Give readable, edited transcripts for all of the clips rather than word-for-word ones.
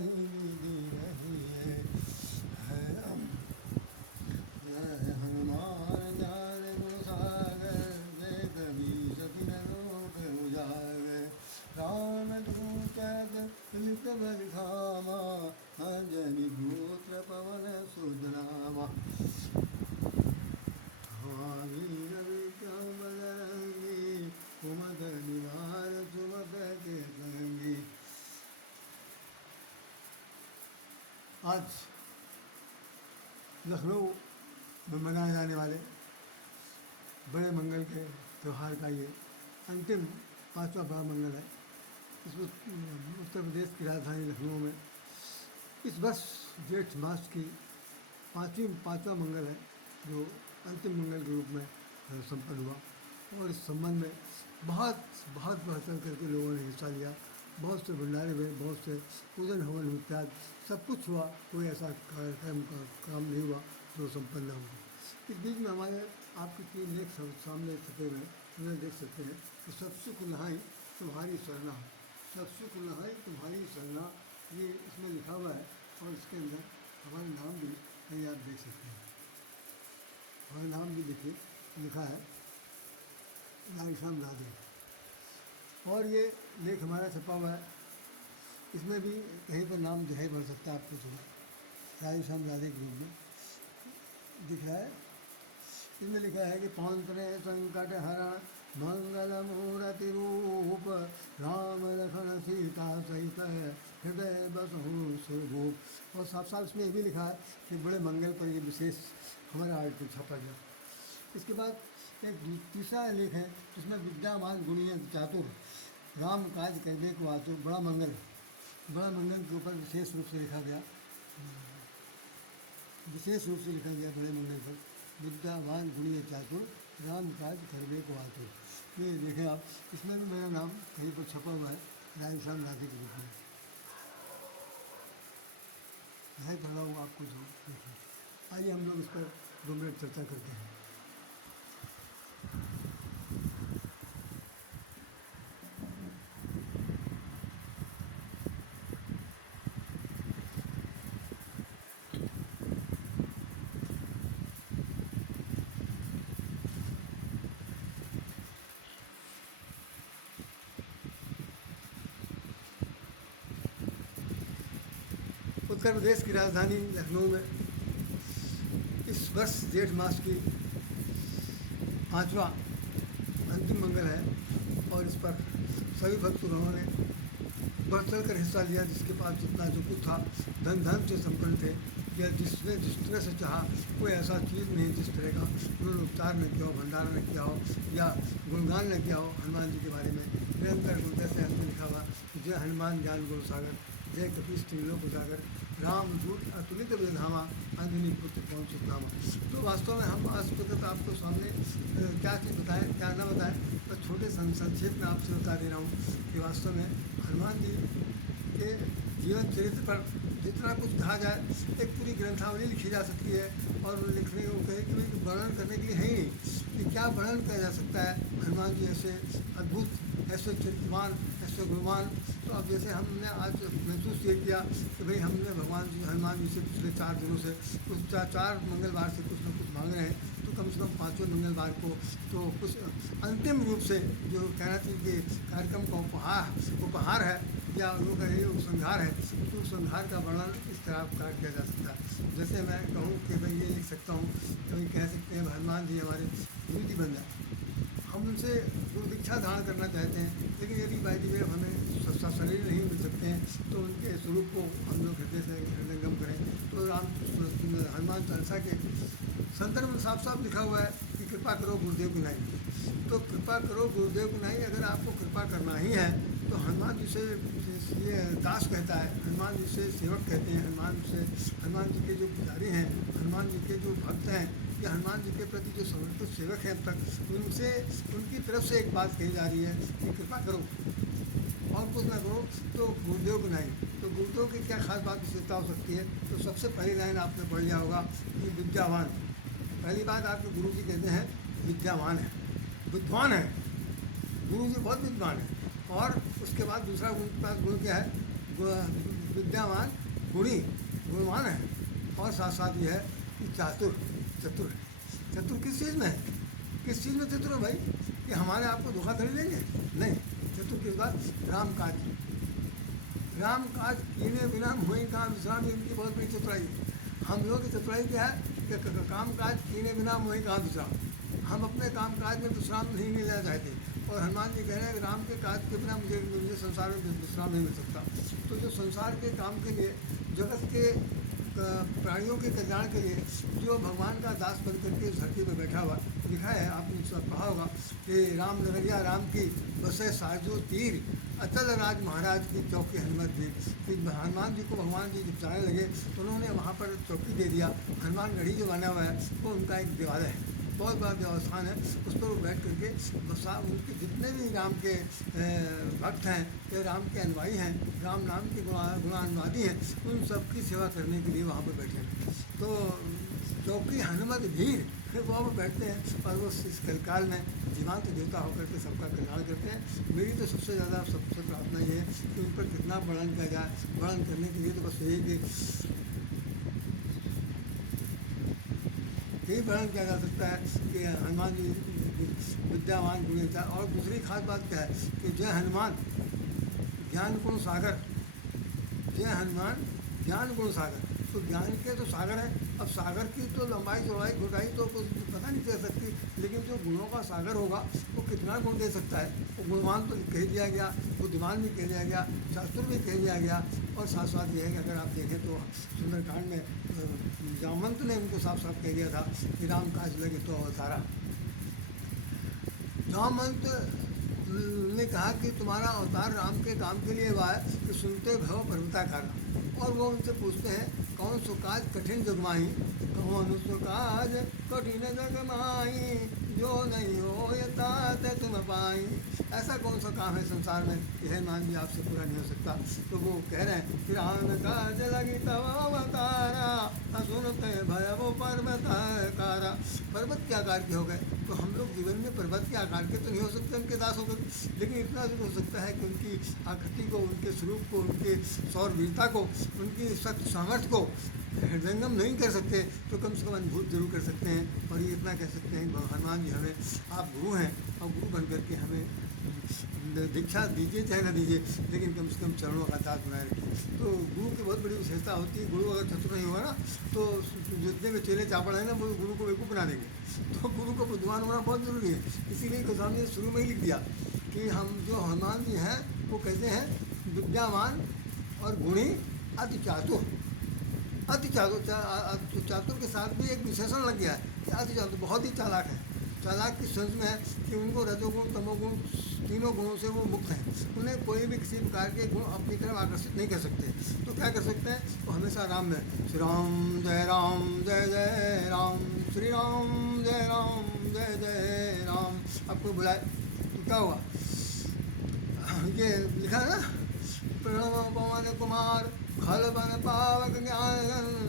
तुम्हारी विधि नहीं है जय हनुमान ज्ञान गुण सागर जय कवि सतिन लोक उजागर राम दूत लिख बलधामा अंजनी पुत्र पवन सुधनामा विक्रम बजरंगी कुमद निवार सुमत के संगी। आज लखनऊ में मनाए जाने वाले बड़े मंगल के त्यौहार का ये अंतिम पांचवा बड़ा मंगल है। इसमें उत्तर प्रदेश की राजधानी लखनऊ में इस वर्ष जेठ मास की पांचवा मंगल है जो अंतिम मंगल के रूप में संपन्न हुआ और इस संबंध में बहुत बढ़ चढ़ करके लोगों ने हिस्सा लिया। बहुत से भंडारे हुए, बहुत से पूजन हवन इत्यादि सब कुछ हुआ। कोई ऐसा कार्यक्रम का काम नहीं हुआ जो संपन्न हुआ। इस बीच में हमारे आपके 3 लेख सामने छपे हुए उन्हें देख सकते हैं कि सब सुख नहाई तुम्हारी सरना, सब सुख नहाई तुम्हारी सरना, ये इसमें लिखा हुआ है और इसके अंदर हमारे नाम भी कहीं आप देख सकते हैं। हमारा नाम भी लिखा है राधेश्याम राधे। और ये लेख हमारा छपा हुआ है, इसमें भी कहीं पर नाम जो है बढ़ सकता है आपको जो राधेश्याम राधे के रूप में दिख रहा है। इसमें लिखा है कि पौंतरे संकट हरण मंगल मूर्ति रूप राम लखन सीता सहित हृदय बसहु सुभूप। और साफ साफ इसमें ये भी लिखा है कि बड़े मंगल पर ये विशेष हमारा आर्टिकल छपा गया। इसके बाद एक तीसरा लेख है जिसमें विद्यामान गुणीय चातुर राम काज करने को आतुर। बड़ा मंगल के ऊपर विशेष रूप से लिखा गया बड़े मंगल पर विद्यावान गुणीय चातुर राम काज करने को आतुर। ये देखें आप, इसमें भी मेरा नाम कहीं पर छपा हुआ है राधेश्याम राधे के रूप में। यह पढ़ रहा हूँ आपको जो देखिए। आइए हम लोग इस पर 2 मिनट चर्चा करते हैं। उत्तर प्रदेश की राजधानी लखनऊ में इस वर्ष जेठ मास की 5वां अंतिम मंगल है और इस पर सभी भक्तों ने बढ़ चढ़ कर हिस्सा लिया। जिसके पास जितना जो कुछ था धन से संपन्न थे या जिसने जिस तरह से चाहा, कोई ऐसा चीज़ नहीं जिस तरह का उन्होंने उपचार न किया हो, भंडारा न किया हो या गुणगान न किया हो हनुमान जी के बारे में। निरंतर जैसे अंत लिखा हुआ जय हनुमान ज्ञान गुण सागर जय कपीश त्रिलोक उजागर राम दूत अतुलित विधामा अंजनी पुत्र पवन सुतनामा। तो वास्तव में हम आज वक्त आपको सामने क्या चीज़ बताएं क्या न बताएं, तो छोटे संक्षेप में आपसे बता दे रहा हूँ कि वास्तव में हनुमान जी के जीवन चरित्र पर जितना कुछ कहा जाए एक पूरी ग्रंथावली लिखी जा सकती है। और लिखने को कहे कि भाई वर्णन करने के लिए है ही नहीं कि क्या वर्णन किया जा सकता है हनुमान जी ऐसे अद्भुत, ऐसे चरित्रवान, ऐसे गुणवान। तो अब जैसे हमने आज महसूस ये किया कि भाई हमने भगवान जी हनुमान जी से पिछले 4 दिनों से कुछ 4 मंगलवार से कुछ न कुछ मांग रहे हैं, तो कम से कम 5वें मंगलवार को तो कुछ अंतिम रूप से जो कहना चाहिए कि कार्यक्रम का उपहार है या लोगों का ये उपसंहार है, तो उपसंहार का वर्णन इस तरह का किया जा सकता है। जैसे मैं कहूँ कि भाई ये लिख सकता हूँ, कभी कह सकते हैं हनुमान जी हमारे गुरुजी बन जाए। हम उनसे गुरु दीक्षा धारण करना चाहते हैं, लेकिन यदि बाई दी वे हमें शरीर नहीं मिल सकते हैं तो उनके स्वरूप को हम लोग हृदय से हृदयंगम करें। तो हनुमान चालीसा के संदर्भ में साफ साफ लिखा हुआ है कि कृपा करो गुरुदेव की नाई। तो कृपा करो गुरुदेव की नाई, अगर आपको कृपा करना ही है तो हनुमान जी से ये दास कहता है, हनुमान जी से सेवक कहते हैं, हनुमान जी के जो पुजारी हैं, हनुमान जी के जो भक्त हैं या हनुमान जी के प्रति जो समर्पित सेवक हैं अब तक, उनसे उनकी तरफ से एक बात कही जा रही है कि कृपा करो और कुछ ना करो तो गुरुदेव को नहीं। तो गुरुदेव की क्या खास बात विशेषता हो सकती है? तो सबसे पहली लाइन आपने पढ़ लिया होगा कि विद्यावान। पहली बात आपके गुरु जी कहते हैं विद्यावान है, विद्वान है, गुरु जी बहुत विद्वान है। और उसके बाद दूसरा गुण क्या है? विद्यावान गुणी गुणवान है, और साथ साथ ये है कि चातुर चतुर है। चतुर किस चीज़ में है? किस चीज़ में चतुर है भाई? कि हमारे आपको धोखा खरीद लेंगे? नहीं। चतुर किस बात? राम काज, राम काज कीने बिना मोहि कहाँ विश्राम, इनकी बहुत बड़ी चतुराई है। हम लोगों की चतुराई क्या है कि काम काज कीने बिना मोहि कहाँ विश्राम, हम अपने काम काज में विश्राम नहीं लेना चाहते। और हनुमान जी कह रहे हैं कि राम के काज के बिना मुझे मुझे संसार में विश्राम नहीं मिल सकता। तो जो संसार के काम के लिए, जगत के प्राणियों के कल्याण के लिए जो भगवान का दास बन करके इस धरती पर बैठा हुआ, लिखा है आपने सब पढ़ा होगा कि राम नगरिया राम की बसे साजो तीर, अचल राज महाराज की चौकी हनुमत दी। कि हनुमान जी को भगवान जी जब जाने लगे तो उन्होंने वहाँ पर चौकी दे दिया। हनुमान गढ़ी जो बना हुआ है वो उनका एक देवालय है, बहुत बड़ा देवस्थान है। उस पर वो बैठ करके उनके जितने भी राम के भक्त हैं या राम के अनुयायी हैं, राम नाम के गुणानुवादी हैं, उन सब की सेवा करने के लिए वहाँ पर बैठे हैं। तो चौकी हनुमत भीड़, फिर वहाँ पर बैठते हैं और वो इस कलकाल में जीवांत देवता होकर के सबका कल्याण करते हैं। मेरी तो सबसे ज़्यादा सबसे प्रार्थना ये है कि उन पर कितना वर्णन किया जाए। वर्णन करने के लिए तो बस यही कि यही वर्णन किया जा सकता है कि हनुमान जी विद्यावान गुणी था। और दूसरी खास बात क्या है कि जय हनुमान ज्ञान गुण सागर, जय हनुमान ज्ञान गुण सागर। तो ज्ञान के तो सागर हैं। अब सागर की तो लंबाई चौड़ाई घुटाई तो कुछ पता नहीं चल सकती, लेकिन जो गुणों का सागर होगा वो कितना गुण दे सकता है। वो गुणवान तो कह दिया गया, बुद्धिमान भी कह दिया गया, शास्त्र भी कह दिया गया। और साथ साथ ये है कि अगर आप देखें तो सुंदरकांड में जामवंत ने उनको साफ साफ कह दिया था कि राम काज लगे तो अवतारा। जामवंत ने कहा कि तुम्हारा अवतार राम के काम के लिए हुआ है कि सुनते भव पर्वताकार। और वो उनसे पूछते हैं कौन सो काज कठिन जगमाई, कौन सो काज कठिन जगमाई, जो नहीं हो तात तुम पाई। ऐसा कौन सा काम है संसार में यह हनुमान जी आपसे पूरा नहीं हो सकता। तो वो कह रहे हैं कि राम काज लगी तब अवतारा, सुनते भय वो पर्वताकारा। पर्वत के आकार के हो गए तो हम लोग जीवन में पर्वत के आकार के तो नहीं हो सकते उनके दास होकर, लेकिन इतना जरूर हो सकता है कि उनकी आकृति को, उनके स्वरूप को, उनके सौरवीरता को, उनकी शक्ति सामर्थ्य को हृदयंगम नहीं कर सकते तो कम से कम अनुभूत जरूर कर सकते हैं। और ये इतना कह सकते हैं कि हनुमान जी हमें, आप गुरु हैं और गुरु बन करके हमें दीक्षा दीजिए चाहे ना दीजिए, लेकिन कम से कम चरणों का दास बनाए रखिए। तो गुरु की बहुत बड़ी विशेषता होती है। गुरु अगर चतुर नहीं होगा ना तो जितने भी चेले चापड़ हैं ना वो गुरु को बेवकूफ़ बना देंगे। तो गुरु को बुद्धिमान होना बहुत ज़रूरी है। इसीलिए गोस्वामी ने शुरू में ही लिख दिया कि हम जो हनुमान जी हैं वो कैसे हैं, विद्यावान और गुणी अति चातुर। अति चातुर, चातुर के साथ भी एक विशेषण लग गया है कि अति चातुर, बहुत ही चालाक है। चालाक की समझ में है कि उनको रजोगुण तमोगुण तीनों गुणों से वो मुक्त हैं। उन्हें कोई भी किसी प्रकार के गुण अपनी तरफ आकर्षित नहीं कर सकते। तो क्या कर सकते हैं, वो हमेशा राम में श्री राम जय जय राम, श्री राम जय जय राम। आपको बुलाए तो क्या हुआ, ये लिखा है ना, प्रणव पवन कुमार खल बन पावक ज्ञान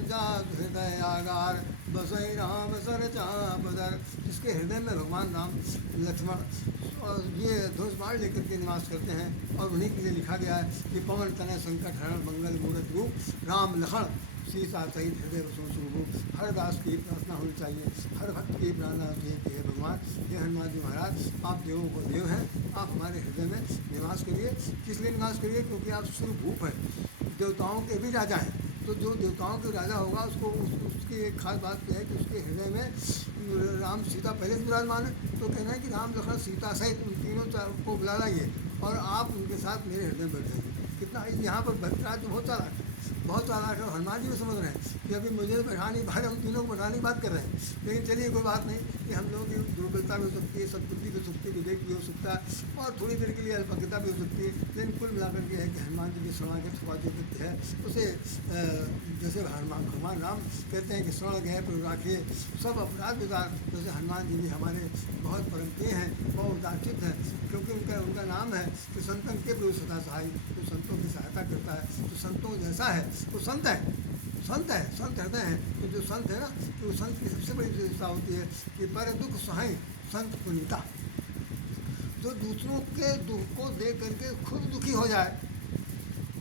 जात हृदय आगार, बसई राम सर चापदर। जिसके हृदय में भगवान राम लक्ष्मण और ये ध्वज बाण लेकर के निवास करते हैं। और उन्हीं के लिए लिखा गया है कि पवन तनय संकट हरण मंगल मूर्त रूप, राम लखन सीता सहित हृदय वसों स्वरूप। हर दास की प्रार्थना होनी चाहिए, हर भक्त की प्रार्थना होती है कि हे भगवान, हे हनुमान जी महाराज, आप देवों को देव हैं, आप हमारे हृदय में निवास करिए। किस लिए निवास करिए, क्योंकि आप स्वरूप हैं, देवताओं के भी राजा हैं। तो जो देवताओं के राजा होगा उसको उसकी एक खास बात यह है कि उसके हृदय में राम सीता पहले से विराजमान है। तो कहना है कि राम लखन सीता सहित उन तीनों को बुला लाइए और आप उनके साथ मेरे हृदय में बैठ जाइए। कितना यहाँ पर भक्तराज बहुत चालाक है, बहुत चालाक है। हनुमान जी भी समझ रहे हैं कि अभी मुझे बैठा नहीं पा रहे, हम तीनों को बैठाने की बात कर रहे हैं। लेकिन चलिए कोई बात नहीं, कि हम लोगों की दुर्बलता भी हो सकती है, सद्बुद्धि भी हो सकती है, विवेक भी हो सकता है और थोड़ी देर के लिए अल्पज्ञता भी हो सकती है। लेकिन कुल मिलाकर के है कि हनुमान जी की शरण के थोड़ा जो व्यक्ति है उसे जैसे भगवान राम कहते हैं कि शरण गए पर राखिए सब अपराध विदार, जैसे हनुमान जी भी हमारे बहुत परम प्रिय हैं, बहुत उदारचित हैं। क्योंकि उनका नाम है कि संतन के प्रभु सदा सहाय, जो संतों की सहायता करता है, जो संतों जैसा है वो संत है, संत है, संत हृदय है। तो जो संत है ना, तो वो संत की सबसे बड़ी विशेषता होती है कि पर दुख सहाय संत पुनीता। जो दूसरों के दुख को देख करके खुद दुखी हो जाए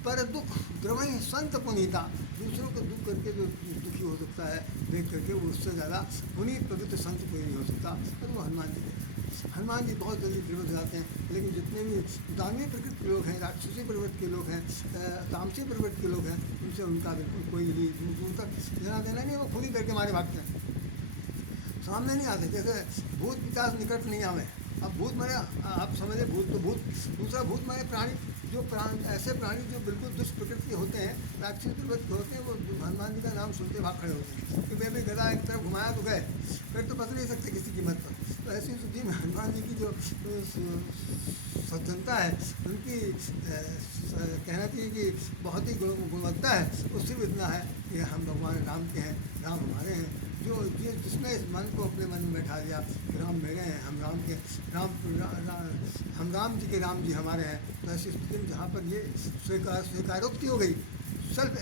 पर दुख द्रवई संत पुनीता, दूसरों को दुख करके जो दुखी हो सकता है देख करके, वो उससे ज़्यादा पुनीत पवित्र संत कोई नहीं हो सकता, और वो हनुमान जी थे। हनुमान जी बहुत जल्दी दृढ़ हो जाते हैं, लेकिन जितने भी दानवीय प्रकृति के लोग हैं, राक्षसी प्रवृत्ति के लोग हैं, तामसी प्रवृत्ति के लोग हैं, उनसे उनका बिल्कुल कोई नहीं, दूर दूर तक लेना देना नहीं, वो खुद ही करके मारे भागते हैं, सामने नहीं आते। जैसे भूत पिशाच निकट नहीं आवे। अब भूत माने आप समझे, भूत तो भूत, दूसरा भूत माने प्राणी, जो ऐसे प्राणी जो बिल्कुल दुष्ट प्रकृति के होते हैं, राक्षसी प्रवृत्ति के होते हैं, वो हनुमान जी का नाम सुनते भाग खड़े होते हैं कि मैं भी गदा एक तरफ घुमाया तो गए, फिर तो बच नहीं सकते किसी कीमत पर। तो ऐसी स्थिति में हनुमान जी की जो सज्जनता है, उनकी कहना चाहिए कि बहुत ही गुणवत्ता है, उससे भी इतना है कि हम भगवान राम के हैं, राम हमारे हैं। जो जिसने इस मन को अपने मन में बैठा दिया कि राम मेरे हैं, हम राम के हम राम जी के राम जी हमारे हैं, तो ऐसी स्थिति में जहाँ पर ये स्वीकारोक्ति हो गई, सेल्फ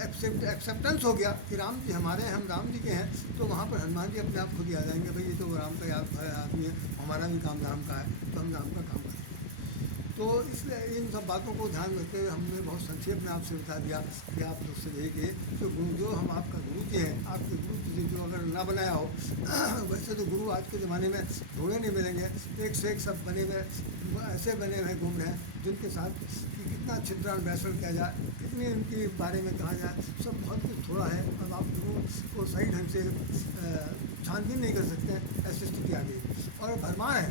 एक्सेप्टेंस हो गया कि राम जी हमारे हैं, हम राम जी के हैं, तो वहाँ पर हनुमान जी अपने आप खुद ही आ जाएंगे, भाई ये तो राम का आदमी है, हमारा भी काम राम का है, तो हम राम का काम करें। तो इसलिए इन सब बातों को ध्यान रखते हुए हमने बहुत संक्षेप में आपसे बता दिया कि आप लोग से देखिए, तो गुरु जो हम आपका गुरु जी हैं, आपके गुरु जी जो अगर ना बनाया हो वैसे तो गुरु आज के ज़माने में ढूंढे नहीं मिलेंगे, एक से एक सब बने हुए, ऐसे बने हुए घूम रहे हैं जिनके साथ कि कितना छिद्रान बैसल किया जाए, कितनी इनके बारे में कहा जाए, सब बहुत कुछ थोड़ा है। अब आप गुरु को सही ढंग से छानबीन नहीं कर सकते, ऐसी स्थिति आ गई। और भरमार है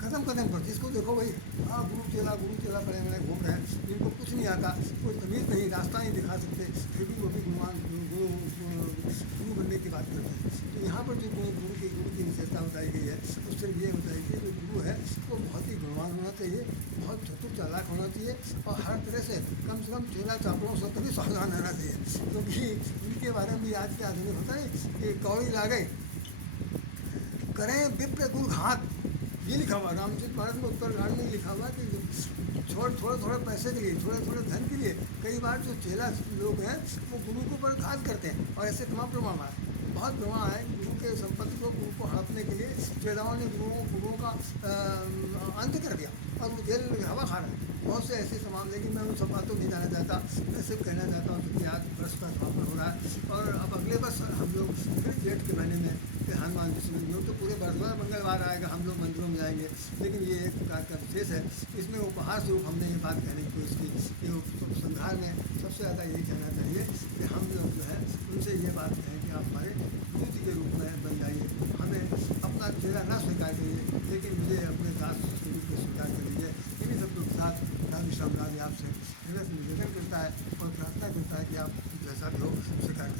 कदम कदम पर, जिसको देखो भाई हाँ गुरु चेला पड़े बड़े घूम रहे हैं, जिनको कुछ नहीं आता, कोई तमीज़ नहीं, रास्ता नहीं दिखा सकते, फिर भी वो भी गुरु बनने की बात करते हैं। तो यहाँ पर जो गुरु की विशेषता बताई गई है, उससे ये बताई गई जो गुरु है वो बहुत ही गुणवान होना चाहिए, बहुत चतुर चालाक होना चाहिए, और हर तरह से कम चेला चापड़ों से कभी सावधान रहना चाहिए, क्योंकि इनके बारे में भी आज के आधुनिक होता है कि कौड़ी लागे करें विप्र गुरु घात, ये लिखा हुआ रामचरित मानस में उत्तरकांड में लिखा हुआ कि थोड़े पैसे के लिए, थोड़े धन के लिए कई बार जो चेला लोग हैं वो गुरु को ऊपर घात करते हैं, और ऐसे तमाम प्रमाण है, बहुत प्रमाण है गुरु के संपत्ति को, गुरु को हड़पने के लिए चेलाओं ने गुरुओं का अंत कर दिया, और वो जेल में हवा खा रहे हैं। बहुत से ऐसे तमाम, लेकिन मैं उन सब बातों नहीं जाना चाहता, मैं सिर्फ कहना चाहता हूँ कि आज वर्ष का समापन हो रहा है, और अब अगले वर्ष हम लोग फिर जेठ के महीने में हनुमान जी से तो पूरे बरसवा मंगलवार आएगा, हम लोग मंदिरों में जाएंगे, लेकिन ये एक प्रकार का विशेष है। इसमें उपहार स्वरूप हमने ये बात कहने की कोशिश की कि संघार में सबसे ज़्यादा यही कहना